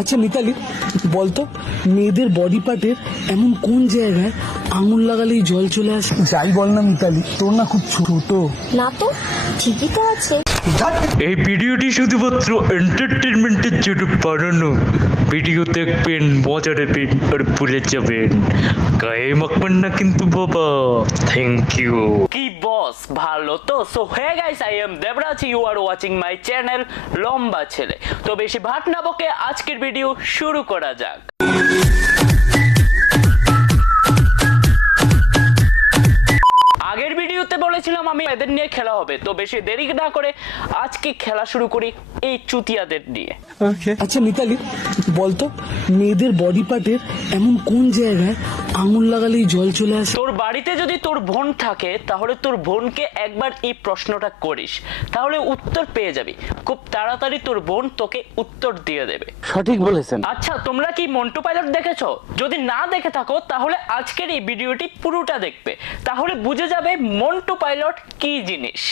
আচ্ছা মিতালি, বলতো মেয়েদের বডি পার্টের এমন কোন জায়গায় আঙুল লাগালেই জল চলে আসে? যাই বল না মিতালি, তোর না খুব ছোট। না তো, ঠিকই তো আছে। এই ভিডিওটি শুধুমাত্র এন্টারটেনমেন্টের জন্য বানানো। ভিডিও দেখবেন, মজা নেবেন আর ভুলে যাবেন, গায়ে মাখবেন না কিন্তু বাবা। Thank you. কি বস, ভালো তো? So hey guys, I am Debraj, you are watching my channel লম্বা ছেলে। তো বেশি ভাট না বকে আজকের ভিডিও শুরু করা যাক। আগের ভিডিওতে বলেছিলাম আমি এদের নিয়ে খেলা হবে, তো বেশি দেরি না করে আজকে খেলা শুরু করি এই চুতিয়াদের নিয়ে। আচ্ছা মিতালি, বলতো মেয়েদের বডি পার্টের এমন কোন জায়গায় আঙুল লাগালেই জল চলে আসে? তোর বাড়িতে যদি তোর বোন থাকে তাহলে তোর বোনকে একবার এই প্রশ্নটা করিস, তাহলে উত্তর পেয়ে যাবি। খুব তাড়াতাড়ি তোর বোন তোকে উত্তর দিয়ে দেবে। সঠিক বলেছেন। আচ্ছা, তোমরা কি মন্টু পাইলট দেখেছো? যদি না দেখে থাকো তাহলে আজকের এই ভিডিওটি পুরোটা দেখবে, তাহলে বুঝে যাবে মন্টু পাইলট কি জিনিস।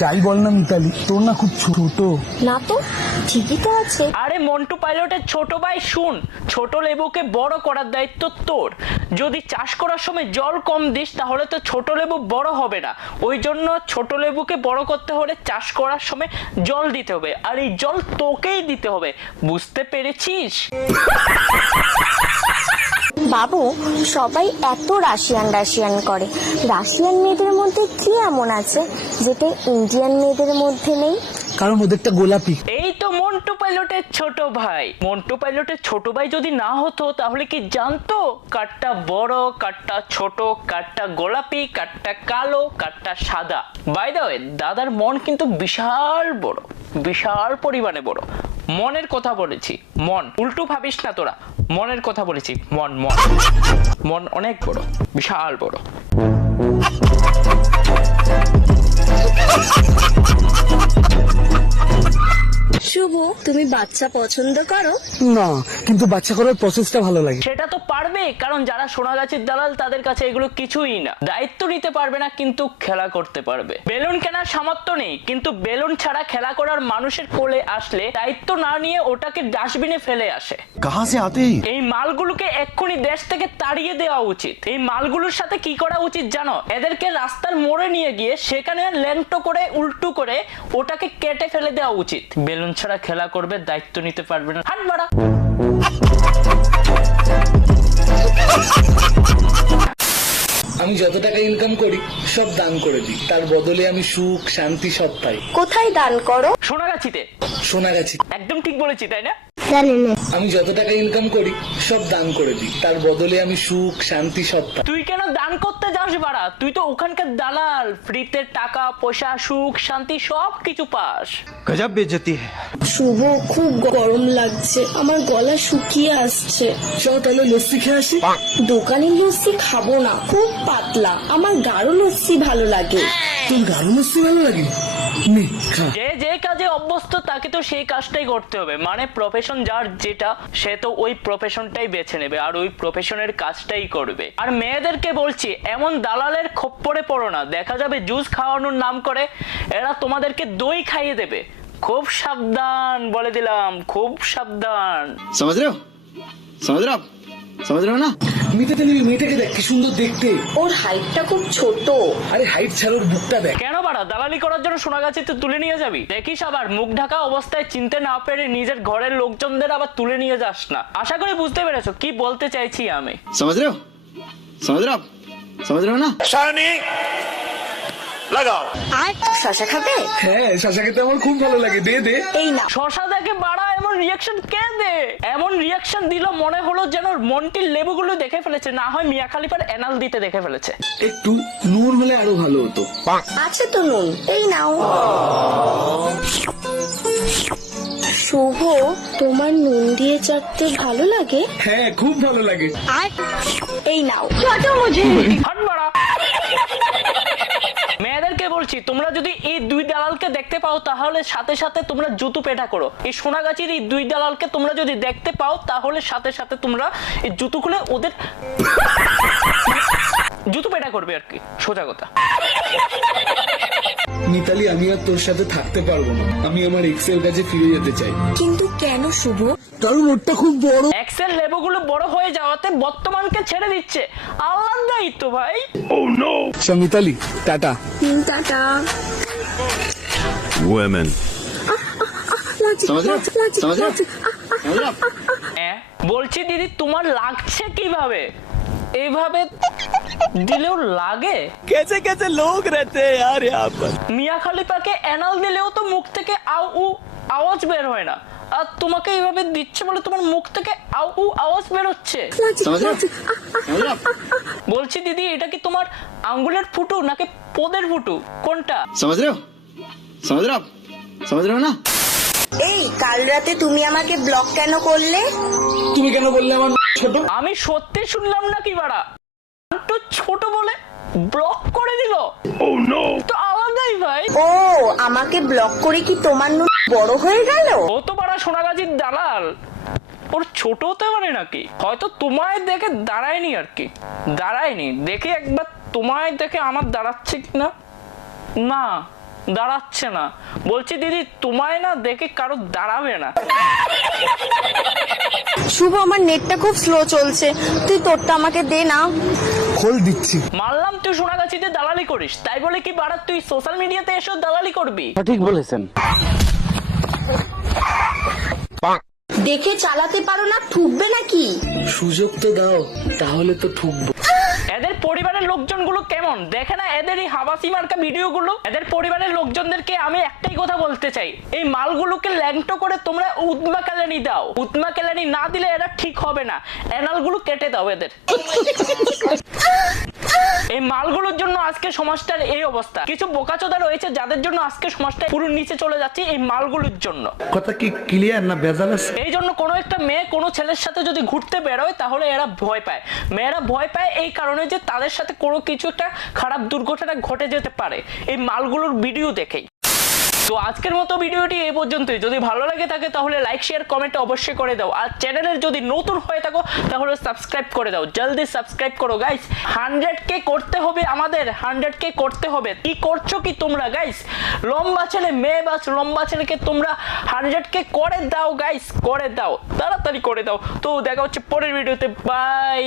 যাই বল না মিতালি, তোর না খুব ছোট। না তো, ঠিকই তো আছে। আরে মন্টু পাইলটের ছোট ভাই শুন, ছোট লেবুকে বড় করার দায়িত্ব তোর। যদি চাষ করার সময় জল কম দিস তাহলে তো ছোট লেবু বড় হবে না। ওই জন্য ছোট লেবুকে বড় করতে হলে চাষ করার সময় জল দিতে হবে, আর এই জল তোকেই দিতে হবে। বুঝতে পেরেছিস? বাবু, সবাই এত রাশিয়ান করে, রাশিয়ান মেয়েদের মধ্যে কি এমন আছে যেটা ইন্ডিয়ান মেয়েদের মধ্যে নেই? কারণ ওদেরটা গোলাপি। এই তো মন্টু পাইলটের ছোট ভাই। মন্টু পাইলটের ছোট ভাই যদি না হতো তাহলে কি জানতো কাঠটা বড়, কাঠটা ছোট, কাঠটা গোলাপি, কাঠটা কালো, কাঠটা সাদা? বাই দ্য ওয়ে, দাদার মন কিন্তু বিশাল বড়, বিশাল পরিমাণে বড়। মনের কথা বলেছি, মন। উল্টো ভাবিস না তোরা, মনের কথা বলেছি। মন মন মন অনেক বড়, বিশাল বড়। শুভ, তুমি বাচ্চা পছন্দ করো? না, কিন্তু বাচ্চা করার প্রসেসটা ভালো লাগে। সেটা তো পারবে, কারণ যারা সোনাগাছির দালাল তাদের কাছে এগুলো কিছুই না। দায়িত্ব নিতে পারবে না কিন্তু খেলা করতে পারবে। বেলুন কেনার সামর্থ্য নেই, কিন্তু বেলুন ছাড়া খেলা করার মানুষের কোলে আসলে দায়িত্ব না নিয়ে ওটাকে ডাস্টবিনে ফেলে আসে। कहां से आते हैं? এই মালগুলোকে এক্ষুনি দেশ থেকে তাড়িয়ে দেওয়া উচিত। এই মালগুলোর সাথে কি করা উচিত জানো? এদেরকে রাস্তার মোড়ে নিয়ে গিয়ে সেখানে ল্যাংটো করে উল্টো করে ওটাকে কেটে ফেলে দেওয়া উচিত। বেলুন ছাড়া খেলা করবে, দায়িত্ব নিতে পারবে না। হাট বাড়া। আমি যত টাকা ইনকাম করি সব দান করে দিই, তার বদলে আমি সুখ শান্তি সব পাই। কোথায় দান করো? সোনাগাছিতে। সোনাগাছি। একদম ঠিক বলেছি, তাই না? আমি যত টাকা ইনকাম করি সব দান করে দিই, তার বদলে আমি সুখ শান্তি সব পাই। তুই কেন দান করতে যাস বাড়া? তুই তো ওখানকার দালাল, ফ্রিতে টাকা পয়সা সুখ শান্তি সব কিছু পাস। गजब बेइज्जती है। শুভ, খুব গরম লাগছে, আমার গলা শুকিয়ে আসছে। চল তাহলে লস্যি খেয়ে আসি। দোকানের লস্যি খাবো না, খুব পাতলা। আমার গাঢ় লস্যি ভালো লাগে। তোর গাঢ় লস্যি ভালো লাগে? নে খা। যে যে কাজে অভ্যস্ত তাকে তো সেই কাজটাই করতে হবে। মানে প্রফেশন যার যেটা, সে তো ওই প্রফেশনটাই বেছে নেবে আর ওই প্রফেশনের কাজটাই করবে। আর মেয়েদেরকে বলছি, এমন দালালের খপ্পরে পড়ো না। দেখা যাবে জুস খাওয়ানোর নাম করে এরা তোমাদেরকে দই খাইয়ে দেবে। খুব সাবধান বলে দিলাম, খুব সাবধান। समझ रहे हो? समझ रहे हो आप? समझ रहे हो ना? মেয়েটাকে দেখ কি সুন্দর দেখতে। ওর হাইটটা খুব ছোট। আরে হাইট ছাড়, ওর বুকটা দেখ। কেন বাড়া, দালালি করার জন্য সোনাগাছিতে তুলে নিয়ে যাবি? দেখিস আবার মুখ ঢাকা অবস্থায় চিনতে না পেরে নিজের ঘরের লোকজনদের আবার তুলে নিয়ে যাস না। আশা করি বুঝতে পেরেছো কি বলতে চাইছি আমি। समझ रहे हो? समझ रहे हो आप? समझ रहे हो ना? লাগাও। শশা খাবে? হ্যাঁ, শশা খেতে আমার খুব ভালো লাগে, দে দে। এই না। শশা দেখে বাড়া এমন রিয়াকশন কে দে? এমন রিয়াকশন দিল মনে হলো যেন মন্টির লেবুগুলো দেখে ফেলেছে, না হয় মিয়া খালিফার এনাল দিতে দেখে ফেলেছে। একটু নুন হলে আরো ভালো হতো। আছে তো নুন, এই নাও। শুভ, তোমার নুন দিয়ে চাটতে ভালো লাগে? হ্যাঁ, খুব ভালো লাগে। এই নাও। ছোট মুঝে। হাট বাড়া। মেয়েদেরকে বলছি, তোমরা যদি এই দুই দালালকে দেখতে পাও তাহলে সাথে সাথে তোমরা জুতো পেটা করো। এই সোনাগাছির এই দুই দালালকে তোমরা যদি দেখতে পাও তাহলে সাথে সাথে তোমরা এই জুতো খুলে ওদের জুতো পেটা করবে আর কি, সোজা কথা। মিতালি আমি আর তোর সাথে থাকতে পারবো না, আমি আমার এক্সের কাছে ফিরে যেতে চাই। কিন্তু কেন শুভ? কারণ ওটা খুব বড়। এক্সেল লেবুগুলো বড় হয়ে যাওয়াতে বর্তমানকে ছেড়ে দিচ্ছে। আল্লাহই তো ভাই। আচ্ছা মিতালি, টাটা। টাটা। Women. समझ रहे हो समझ रहे हो समझ रहे हो হ্যাঁ, বলছি দিদি তোমার লাগছে কিভাবে? এইভাবে দিলেও লাগে? कैसे कैसे लोग रहते हैं यार यहाँ पर। মিয়া খলিফাকে অ্যানাল দিলেও তো মুখ থেকে আউ উ আওয়াজ বের হয় না, আর তোমাকে এইভাবে দিচ্ছে বলে তোমার মুখ থেকে আউ উ আওয়াজ বের হচ্ছে। समझ रहे हो समझ रहे हो বলছি দিদি এটা কি তোমার আঙ্গুলের ফুটু নাকি পোদের ফুটু, কোনটা? समझ रहे हो समझ रहे हो समझ रहे हो ना এই কাল রাতে তুমি আমাকে ব্লক কেন করলে? তুমি কেন বললে আমার ছোট? আমি সত্যি শুনলাম নাকি বাড়া? তো ছোট বলে ব্লক করে দিল। তো আলাদাই ভাই। ও আমাকে ব্লক করে কি তোমার বড় হয়ে গেল? ও তো বাড়া সোনাগাছির দালাল, ওর ছোট হতে পারে নাকি? হয়তো তোমায় দেখে দাঁড়ায়নি আর কি, দাঁড়ায়নি দেখে একবার তোমায় দেখে আমার দাঁড়াচ্ছে কিনা। না দাঁড়াচ্ছে না। বলছি দিদি তোমায় না দেখে কারো দাঁড়াবে না। শুভ আমার নেটটা খুব স্লো চলছে, তুই তোরটা আমাকে দে না। খোল দিচ্ছি। মানলাম তুই সোনাগাছিতে দালালি করিস, তাই বলে কি বাড়া তুই সোশ্যাল মিডিয়াতে এসেও দালালি করবি? ঠিক বলেছেন। দেখে চালাতে পারো না, ঠুকবে নাকি? সুযোগ তো দাও, তাহলে তো ঠুকবো। এদের পরিবারের লোকজনগুলো কেমন দেখে না, এদের এই হাবাসি মার্কা ভিডিওগুলো। এদের পরিবারের লোকজনদেরকে আমি একটাই কথা বলতে চাই, এই মালগুলোকে ল্যাংটো করে তোমরা উৎমা কেলানি দাও। উৎমা কেলানি না দিলে এরা ঠিক হবে না, অ্যানালগুলো কেটে দাও এদের। এই মালগুলোর জন্য আজকে সমাজটার এই অবস্থা। কিছু বোকাচোদা রয়েছে যাদের জন্য আজকে সমাজটা পুরো নিচে চলে যাচ্ছে, এই মালগুলোর জন্য। কথা কি ক্লিয়ার না ভেজাল আছে? এই জন্য কোনো একটা মেয়ে কোনো ছেলের সাথে যদি ঘুরতে বেরোয় তাহলে এরা ভয় পায়। মেয়েরা ভয় পায় এই কারণে যে তাদের সাথে কোনো কিছু একটা খারাপ দুর্ঘটনা ঘটে যেতে পারে এই মালগুলোর ভিডিও দেখেই। তো আজকের মতো ভিডিওটি এই পর্যন্তই। যদি ভালো লাগে থাকে তাহলে লাইক শেয়ার কমেন্ট অবশ্যই করে দাও, আর চ্যানেলের যদি নতুন হয়ে থাকো তাহলে সাবস্ক্রাইব করে দাও। জলদি সাবস্ক্রাইব করো গাইস, 100K করতে হবে আমাদের, 100K করতে হবে। কি করছো কি তোমরা গাইস? লম্বা ছেলে মেয়ে বাস লম্বা ছেলেকে তোমরা 100K করে দাও গাইস, করে দাও, তাড়াতাড়ি করে দাও। তো দেখা হচ্ছে পরের ভিডিওতে, বাই।